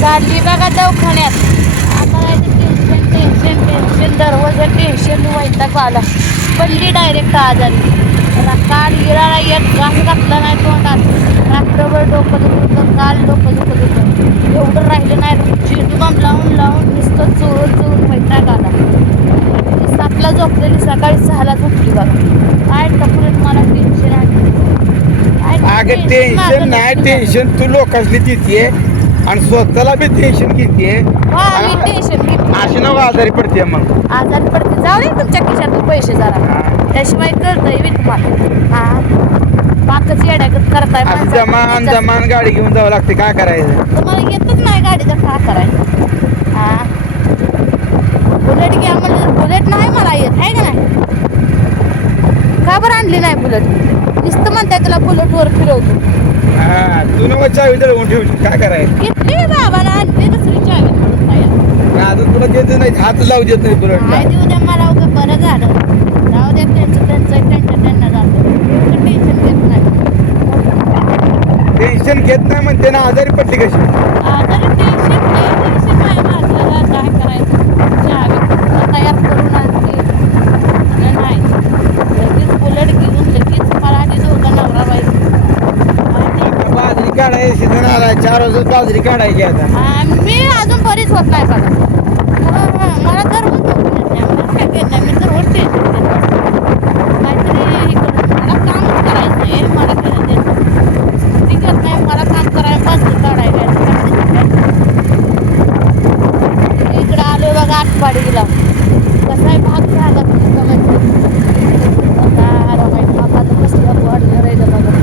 चालली बघा दवाखान्यात. आता काय टेन्शन टेन्शन टेन्शन दरवाजा टेन्शन वैताग आला. पडली डायरेक्ट आजारी. काल गिराळा एक घास घातला नाही तोंडात. रात्रभर डोकं दुखत होतं काल डोकं दुखत होतं. एवढं राहिलं नाही. चेंडू बाम लावून लावून नुसतं चोळून चोळून वैताग आला. सातला झोपलेली सकाळी सहाला झोपली बघा. काय टपुरीत मला टेन्शन आहे. अगं टेन्शन नाही. टेन्शन तू लोकांनी देते आणि स्वतःला बी टेन्शन घेते. हा मी टेन्शन घेतली अशी नको आजारी पडते मग. आजारी पडते. जाऊ दे तुमच्या खिशातून पैसे जरा. त्याशिवाय कळतंय मी तुम्हाला. हा. पाकच येड्यागत करताय असं माणसाला. जमान जमान गाडी घेऊन जावं लागते. काय करायचं? तुम्हाला येतच नाही गाडीचा का करायचं? हा. बुलेट घ्या म्हणलं बुलेट नाही मला येत. आहे का नाही? का बरं आणली नाही बुलेट? नुसतं म्हणताय तुला बुलेटवर फिरवतो. हा तू नको चावी दळवून ठेवशील. काय करायचं? घेतली बाबाला आणली दुसरी चावी. तुला देत नाही हात लावू देत नाही बुलेटला काय देऊ द्या मला उगं बरं झालं. जाऊ द्या त्यांचं त्यांचं त्यांचं त्यांना जातं. टेन्शन घेत नाही. टेन्शन घेत नाही म्हणते ना आजारी पडली कशी? आजारी नाही टेन्शन नाही माणसाला काय करायचं चहा तयार करून आणते आणि नाही लगेच बुलेट घेऊन लगेच मला आणि दोघं नवरा बायको आणि बाजरी काढायची सीझन आलाय चार काढायची आता. आ, मी अजून बरीच होत नाही बघा हा, हा, मला तर होत नाही मला काय घेत नाही मी तर होत टेन्शन घेत नसते. काहीतरी हे करून मला कामच करायचं आहे मला घेणं देणं ती घेत नाही मला काम करायला बाजरी काढायला इकडं आलो बघा आठवाडीला कसा आहे भाग झाला तुमचा म्हणजे आता रमाई मापाचं कसलं वाढलं राहिलं बघा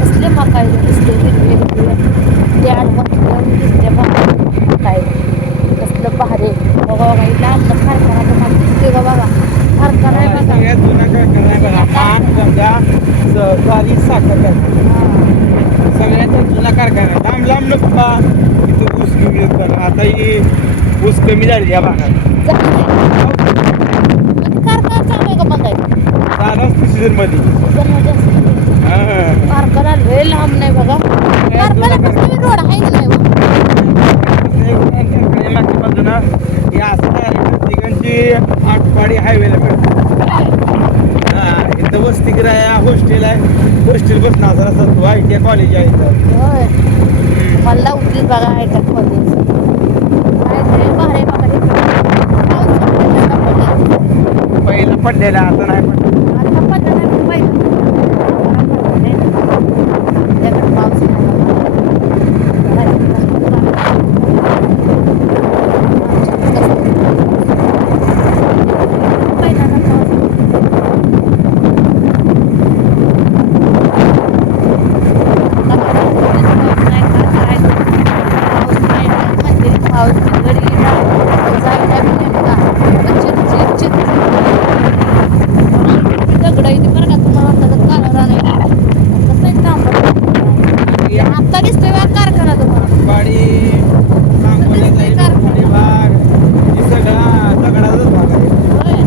कसले मकाय दिसते हिरवे हिरवे ते आडवं दिसते बघा काय कसलं भारी बाबा बाई लांब कारखाना तुम्हाला दिसते का बघा कारखाना आहे बघा सगळ्यात जुना कारखाना आहे बघा पान समजा स- ज्वारी साखर कारखाना. सगळ्यात जुना कारखाना. लांब लांब नको इथं ऊस कमी बघा आता ही ऊस कमी झाली या भागात कारखाना चालू आहे का चालू सीझनमध्ये. हा. कारखाना लय लांब नाही बघा कारखान्यापासून रोड आहे का नाही हो? कारखान्याच्या मागच्या बाजूनं हे असं direct तिघांची आटपाडी हायवेला भेटते हा इथं वसतिगृह हॉस्टेल आहे हॉस्टेल बस नाजर असतात तू आय टी कॉलेज आहे इथं होय मला उठली बघा आहे का कॉलेज काय लय भारी बघा हे पाऊस पडलेला पडला. पहिला पडलेला आता नाही पडला आता पडला नाही पण पहिला. आता पडलेला. त्याकडे पाऊस नाही बघा. पहिल्यांदा पाऊस आता दिसतोय बा कारखाना तुम्हाला पाडी सांगोल्याचा आहे, पाडी भाग ही सगळा दगडाचाच भाग आहे होय.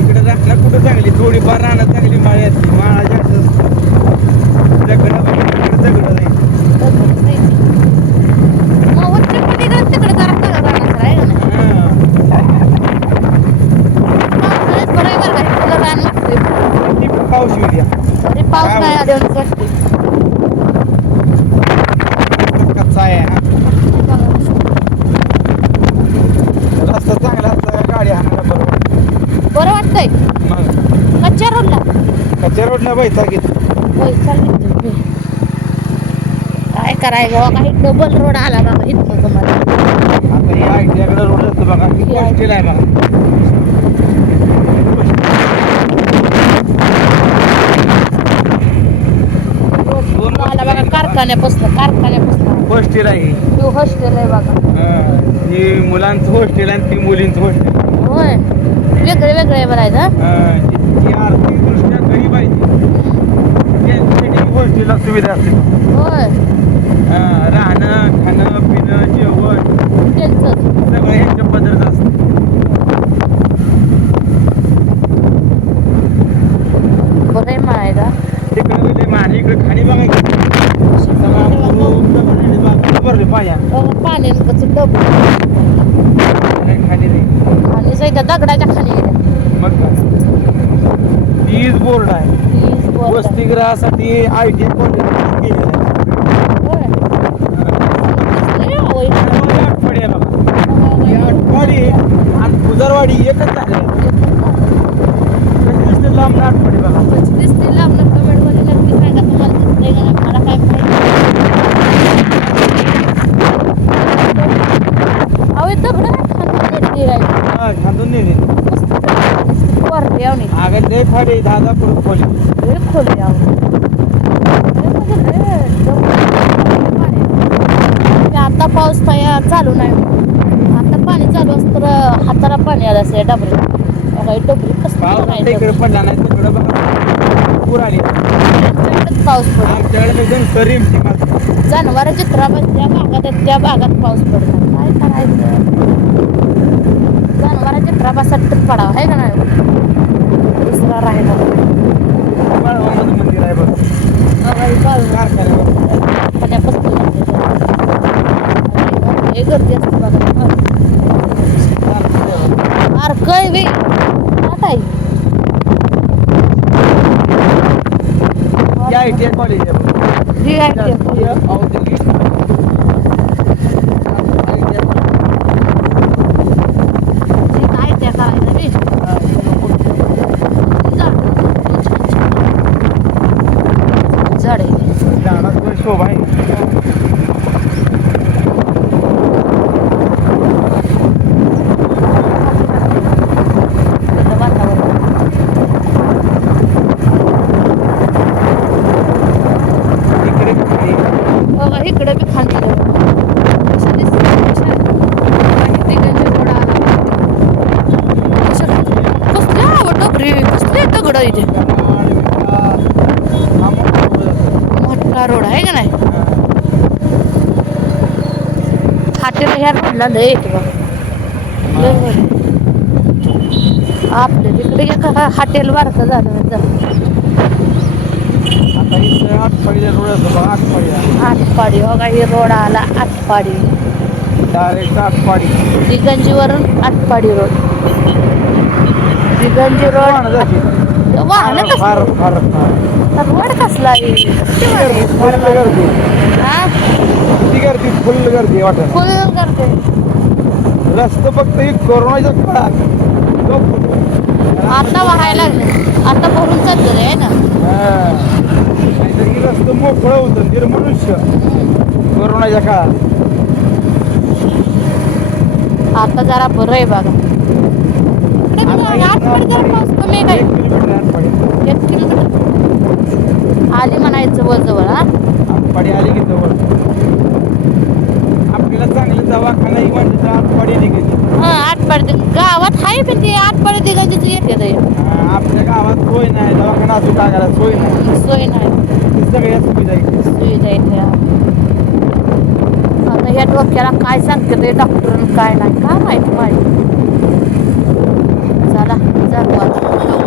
इकडे राखणं कुठं चांगली थोडीफार राहणं चांगली माळ्यातली माळा जास्त दगड इकडे दगड नाही दगडच नाही. मग वरती पण तिकडं- तिकडं कारखाना राहणार आहे का नाही? हा. पावसाळ्यात बरं आहे बरं का, इकडं रान नसतंय. ती पाऊस येऊ द्या तरी पाऊस नाही आल्यावरच वाटते कच्चा आहे हा रस्ता चांगला असता गाडी हाणायला बरोबर बरं वाटतंय कच्च्या रोडला. कच्च्या रोडनं बैठा घेत पैसा घेतो काय करायचं बघा काही डबल रोड आला बाबा इथं तुम्हाला आता हे आय टीकडे रोड असतो बघा. आहे. हॉस्टेल आहे बघा. दोन आला बघा कारखान्यापासून कारखान्यापासून. हॉस्टेल आहे. तो हॉस्टेल आहे बघा. हा. ही मुलांचं हॉस्टेल आणि ती मुलींचं हॉस्टेल होय. वेगळे वेगळे हा, ती- ती आर्थिकदृष्ट्या गरीब आहे ती. त्यांच्यासाठी हॉस्टेलला सुविधा असते? होय. राहणं खाणं पिणं जेवण सगळं ह्यांच्या पद्धत असतं. बरं आहे तिकडे गेले मान इकडे खाणी बघा की. सगळा पूर्ण दगडाने बाजूला भरले पाया. नाही खाली दगडाच्या खाली मग बोर्ड आहे वीज बोर्ड. वसतिगृहासाठी आय टी कॉलेज केलेलं आहे होय. लय आवय. त्यामुळे आठवडी आहे बघा ही आठवडी आणि गुजरवाडी एकच झाले कशी दिसते लांब आठवडी बघा कशी दिसते लांबनं कमेंटमध्ये नक्की सांगा तुम्हाला दिसतंय का नाही मला काय माहिती अहो हे दगड नाही खाली नेटली आहे. हा, खांदून नेली मस्त दगड. वरती आहे म्हणे. अगं लय फाडी दहा दहा फूट खोली लय खोल आहे अहो. लय म्हणजे लय दगड पाणी. ते आता पाऊस चालू नाही. आता पाणी चालू असतं तर हाताला पाणी आलं असं डबरी. बघा हे डबरी कसं इकडे पडला नाही तिकडे बघा. पूर आली. आमच्याकडेच पाऊस मात्र जनावर चित्रामध्ये ज्या भागात त्या भागात पाऊस पडतो काय करायचं? जनावर चित्राबासाठी पडावं आहे का नाही? दुसरा राहिला मंदिर आहे बघ. कारखान्यावर खाण्यापासून हे गर्दी असते बघा अरे काय आता आहे कॉलेज आहे बघ ही आहे ते. राष्ट्रीय औद्योगिक ही काय त्या करायचं बे. झाड. झाड आहे झाडात पण शोभा आहे इथं वातावरण इकडे कुठे बघा इकडे बी खाली कशी दिसते कशी आहे? बघा, इथे गंजी रोड आला. कशी आहे? कसली आवड डबरी कसली दगड इथे मोठा रोड आहे का नाही हाटेला लय येते बघा. लय वर. आपल्या तिकडे एका हॉटेल बारकं झालं इथं आठवडीला रोड ही आला आटपाडी डायरेक्ट आठवाडी दिगंजीवरून आटपाडी रोड. दिगंजी रोड. वाहन फार रोड कसला आहे? किती गर्दी फुल गर्दी वाटत. फुल करते रस्ता फक्त ही कोरोनाच्या काळात. तो फुल. आता वाहायला लागले. आता भरून चाललं आहे ना. रस्ता मोकळं होतं निर मनुष्य. कोरोनाच्या काळात. आता जरा बरं आहे बघा. इकडे बी आता जरा आटपाडी जरा पाऊस कमी आहे एक काय किलोमीटर आठवडी एक किलोमीटर. आली म्हणायचं जवळ जवळ हा? आठवडी आली की जवळ. आपल्याला चांगलं दवाखाना म्हणजे तर निघायची हा आटपाडी गावात आहे पण ते आटपाडी दिगांची येते आपल्या गावात सोय नाही दवाखाना असू टाकायला सोय नाही. सोय नाही. सगळ्या सुविधा इथे. सुविधा इथे आता ह्या डोक्याला काय सांगते ते डॉक्टर काय नाही काय माहिती माहिती चला जाऊ आता